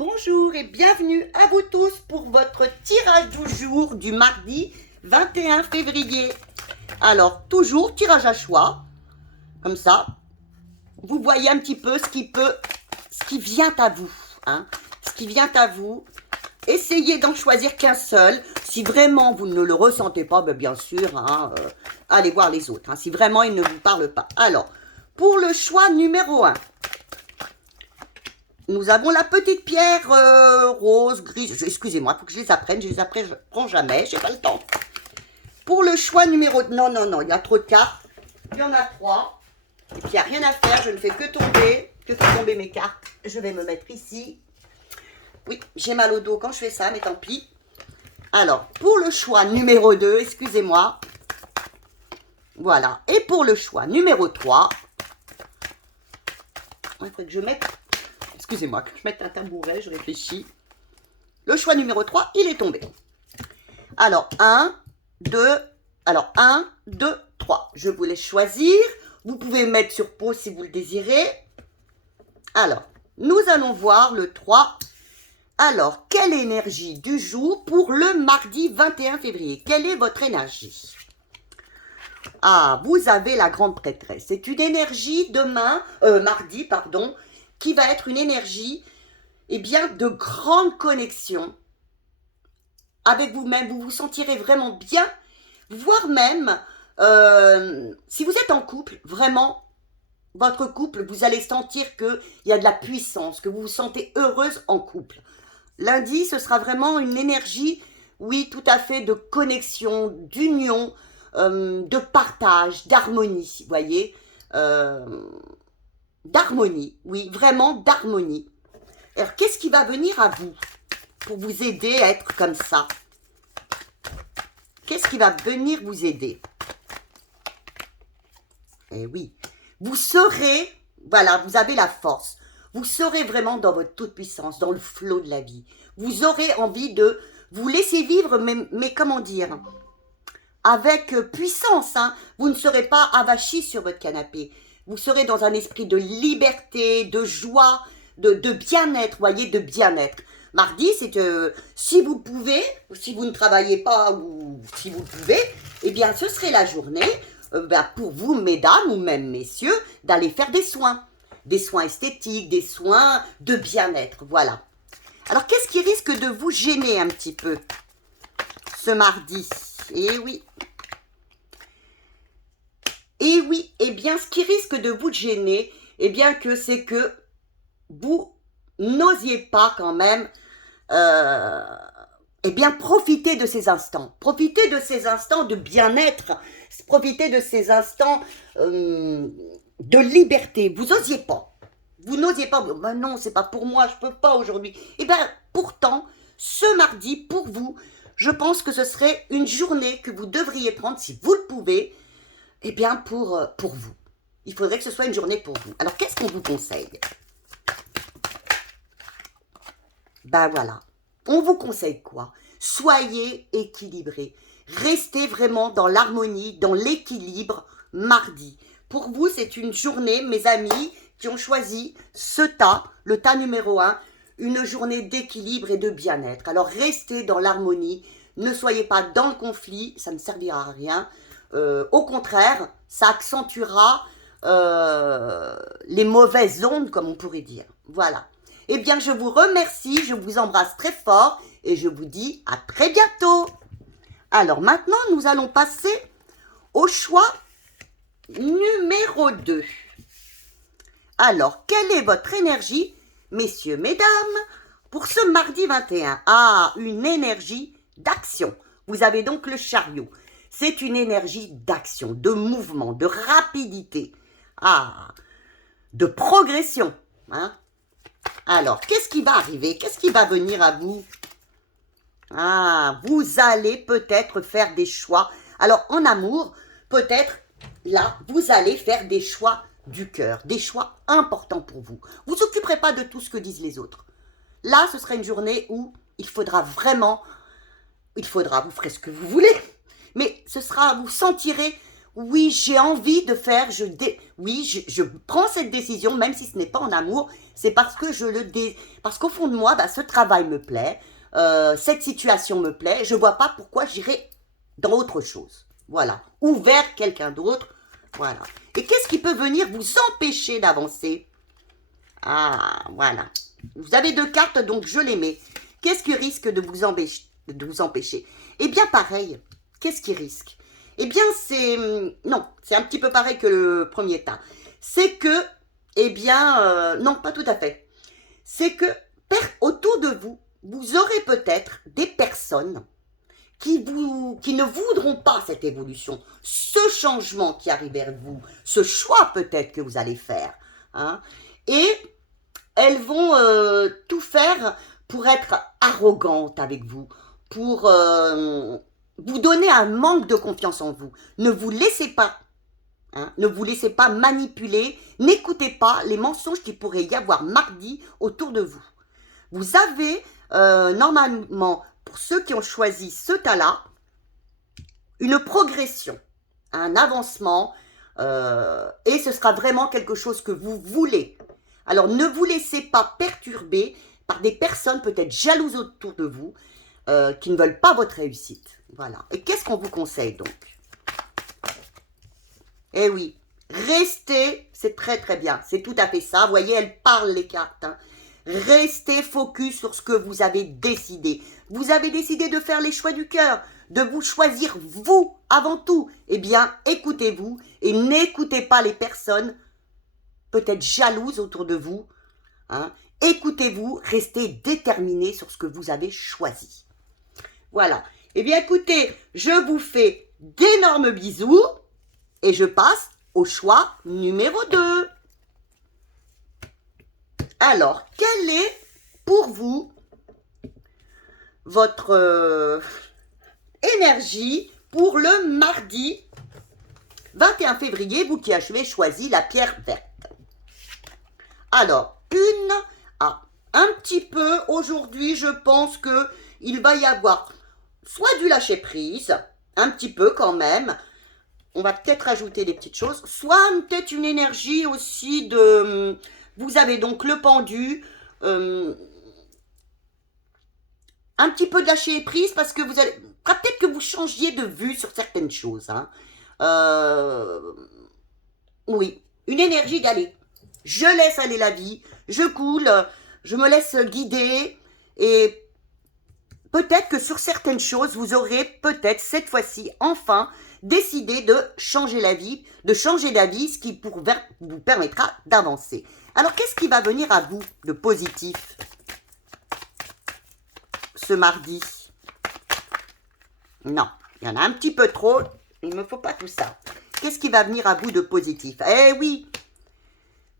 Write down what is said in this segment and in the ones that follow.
Bonjour et bienvenue à vous tous pour votre tirage du jour du mardi 21 février. Alors, toujours tirage à choix, comme ça, vous voyez un petit peu ce qui vient à vous. Ce qui vient à vous. Essayez d'en choisir qu'un seul. Si vraiment vous ne le ressentez pas, bien sûr, allez voir les autres. Si vraiment ils ne vous parlent pas. Alors, pour le choix numéro 1. Nous avons la petite pierre rose, grise. Excusez-moi, il faut que je les apprenne. Je les apprends jamais, j'ai pas le temps. Pour le choix numéro... Non, il y a trop de cartes. Il y en a 3. Et puis il n'y a rien à faire. Je ne fais que tomber mes cartes. Je vais me mettre ici. Oui, j'ai mal au dos quand je fais ça, mais tant pis. Alors, pour le choix numéro 2, excusez-moi. Voilà. Et pour le choix numéro 3, il faudrait que je mette... Excusez-moi, que je mette un tabouret, je réfléchis. Le choix numéro 3, il est tombé. Alors, 1, 2, 3. Je vous laisse choisir. Vous pouvez mettre sur pause si vous le désirez. Alors, nous allons voir le 3. Alors, quelle énergie du jour pour le mardi 21 février? Quelle est votre énergie? Ah, vous avez la grande prêtresse. C'est une énergie mardi, qui va être une énergie, de grande connexion avec vous-même. Vous vous sentirez vraiment bien, voire même, si vous êtes en couple, vraiment, votre couple, vous allez sentir qu'il y a de la puissance, que vous vous sentez heureuse en couple. Lundi, ce sera vraiment une énergie, oui, tout à fait, de connexion, d'union, de partage, d'harmonie, vous voyez, d'harmonie, oui, vraiment d'harmonie. Alors, qu'est-ce qui va venir à vous pour vous aider à être comme ça? Qu'est-ce qui va venir vous aider? Eh oui, vous serez, voilà, vous avez la force. Vous serez vraiment dans votre toute-puissance, dans le flot de la vie. Vous aurez envie de vous laisser vivre, mais comment dire, avec puissance. Vous ne serez pas avachi sur votre canapé. Vous serez dans un esprit de liberté, de joie, de bien-être, voyez, de bien-être. Mardi, c'est que si vous pouvez, si vous ne travaillez pas ou si vous pouvez, ce serait la journée pour vous, mesdames ou même messieurs, d'aller faire des soins esthétiques, des soins de bien-être, voilà. Alors, qu'est-ce qui risque de vous gêner un petit peu ce mardi? Eh oui. Et oui, ce qui risque de vous gêner, c'est que vous n'osiez pas quand même, profiter de ces instants. Profiter de ces instants de bien-être, profiter de ces instants de liberté. Vous n'osiez pas. Vous n'osiez pas. Non, c'est pas pour moi, je peux pas aujourd'hui. Pourtant, ce mardi, pour vous, je pense que ce serait une journée que vous devriez prendre, si vous le pouvez, pour vous. Il faudrait que ce soit une journée pour vous. Alors, qu'est-ce qu'on vous conseille? Voilà. On vous conseille quoi? Soyez équilibrés. Restez vraiment dans l'harmonie, dans l'équilibre mardi. Pour vous, c'est une journée, mes amis, qui ont choisi ce tas, le tas numéro 1, une journée d'équilibre et de bien-être. Alors, restez dans l'harmonie. Ne soyez pas dans le conflit, ça ne servira à rien. Au contraire, ça accentuera les mauvaises ondes, comme on pourrait dire. Voilà. Je vous remercie, je vous embrasse très fort et je vous dis à très bientôt. Alors maintenant, nous allons passer au choix numéro 2. Alors, quelle est votre énergie, messieurs, mesdames, pour ce mardi 21? Ah, une énergie d'action. Vous avez donc le chariot. C'est une énergie d'action, de mouvement, de rapidité, de progression. Alors, qu'est-ce qui va arriver? Qu'est-ce qui va venir à vous? Vous allez peut-être faire des choix. Alors, en amour, peut-être, là, vous allez faire des choix du cœur, des choix importants pour vous. Vous ne vous occuperez pas de tout ce que disent les autres. Là, ce sera une journée où vous ferez ce que vous voulez. Mais vous sentirez, oui, j'ai envie de faire, oui, je prends cette décision, même si ce n'est pas en amour, c'est parce que parce qu'au fond de moi, bah, ce travail me plaît, cette situation me plaît, je vois pas pourquoi j'irai dans autre chose. Voilà. Ou vers quelqu'un d'autre. Voilà. Et qu'est-ce qui peut venir vous empêcher d'avancer? Ah, voilà. Vous avez 2 cartes, donc je les mets. Qu'est-ce qui risque de vous empêcher? Eh bien, pareil. Qu'est-ce qui risque? Eh bien, non, c'est un petit peu pareil que le premier tas. C'est que, eh bien, non, pas tout à fait. C'est que, autour de vous, vous aurez peut-être des personnes qui ne voudront pas cette évolution, ce changement qui arrive vers vous, ce choix peut-être que vous allez faire. Hein, et elles vont tout faire pour être arrogantes avec vous, pour vous donner un manque de confiance en vous. Ne vous laissez pas, hein, ne vous laissez pas manipuler, n'écoutez pas les mensonges qu'il pourrait y avoir mardi autour de vous. Vous avez normalement, pour ceux qui ont choisi ce tas-là, une progression, un avancement, et ce sera vraiment quelque chose que vous voulez. Alors ne vous laissez pas perturber par des personnes peut-être jalouses autour de vous, qui ne veulent pas votre réussite. Voilà. Et qu'est-ce qu'on vous conseille donc? Eh oui, restez, c'est très très bien, c'est tout à fait ça. Vous voyez, elles parlent les cartes. Hein. Restez focus sur ce que vous avez décidé. Vous avez décidé de faire les choix du cœur, de vous choisir vous avant tout. Eh bien, écoutez-vous et n'écoutez pas les personnes peut-être jalouses autour de vous. Hein. Écoutez-vous, restez déterminés sur ce que vous avez choisi. Voilà. Eh bien, écoutez, je vous fais d'énormes bisous et je passe au choix numéro 2. Alors, quelle est pour vous votre énergie pour le mardi 21 février, vous qui avez choisi la pierre verte? Alors, un petit peu, aujourd'hui, je pense qu'il va y avoir soit du lâcher prise, un petit peu quand même, on va peut-être ajouter des petites choses, soit peut-être une énergie aussi de... Vous avez donc le pendu, un petit peu de lâcher prise parce que vous allez... Peut-être que vous changiez de vue sur certaines choses. Hein. Oui, une énergie d'aller. Je laisse aller la vie, je coule, je me laisse guider et peut-être que sur certaines choses, vous aurez peut-être cette fois-ci enfin décidé de changer la vie, ce qui vous permettra d'avancer. Alors, qu'est-ce qui va venir à vous de positif ce mardi? Non, il y en a un petit peu trop, il ne me faut pas tout ça. Qu'est-ce qui va venir à vous de positif? Eh oui!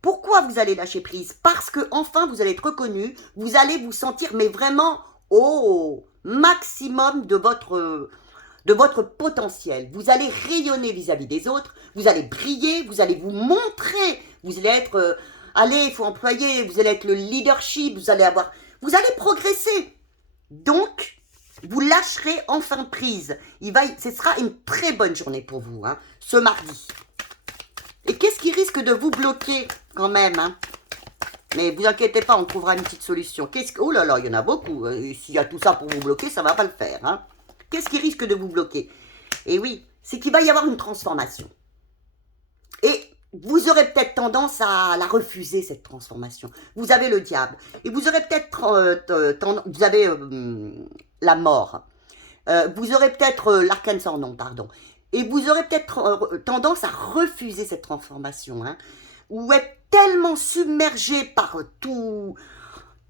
Pourquoi vous allez lâcher prise? Parce que enfin vous allez être reconnu, vous allez vous sentir mais vraiment au maximum de votre potentiel. Vous allez rayonner vis-à-vis des autres, vous allez briller, vous allez vous montrer, vous allez être, allez, il faut employer, vous allez être le leadership, vous allez progresser. Donc, vous lâcherez enfin prise. Ce sera une très bonne journée pour vous, hein, ce mardi. Et qu'est-ce qui risque de vous bloquer quand même, hein? Mais vous inquiétez pas, on trouvera une petite solution. Oh là là, il y en a beaucoup. S'il y a tout ça pour vous bloquer, ça ne va pas le faire. Hein? Qu'est-ce qui risque de vous bloquer? Et oui, c'est qu'il va y avoir une transformation. Et vous aurez peut-être tendance à la refuser, cette transformation. Vous avez le diable. Et vous aurez peut-être vous avez la mort. Vous aurez peut-être l'arcane sans nom, pardon. Et vous aurez peut-être tendance à refuser cette transformation. Hein, ou être tellement submergé par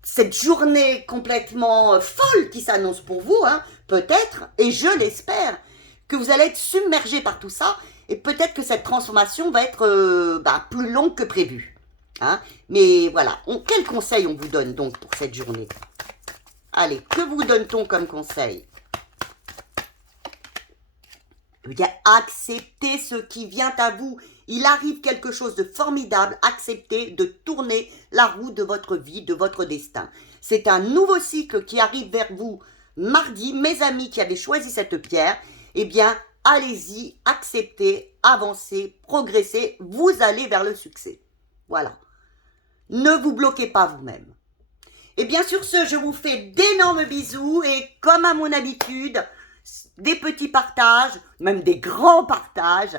cette journée complètement folle qui s'annonce pour vous, hein, peut-être, et je l'espère, que vous allez être submergé par tout ça, et peut-être que cette transformation va être plus longue que prévu. Hein. Mais voilà, quel conseil on vous donne donc pour cette journée? Allez, que vous donne-t-on comme conseil? Eh bien, acceptez ce qui vient à vous. Il arrive quelque chose de formidable. Acceptez de tourner la roue de votre vie, de votre destin. C'est un nouveau cycle qui arrive vers vous mardi. Mes amis qui avaient choisi cette pierre, eh bien, allez-y, acceptez, avancez, progressez, vous allez vers le succès. Voilà. Ne vous bloquez pas vous-même. Et bien sur ce, je vous fais d'énormes bisous et comme à mon habitude, des petits partages, même des grands partages,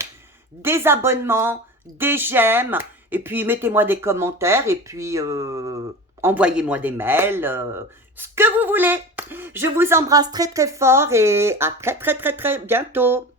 des abonnements, des j'aime, et puis mettez-moi des commentaires, et puis envoyez-moi des mails, ce que vous voulez. Je vous embrasse très très fort et à très très très très bientôt.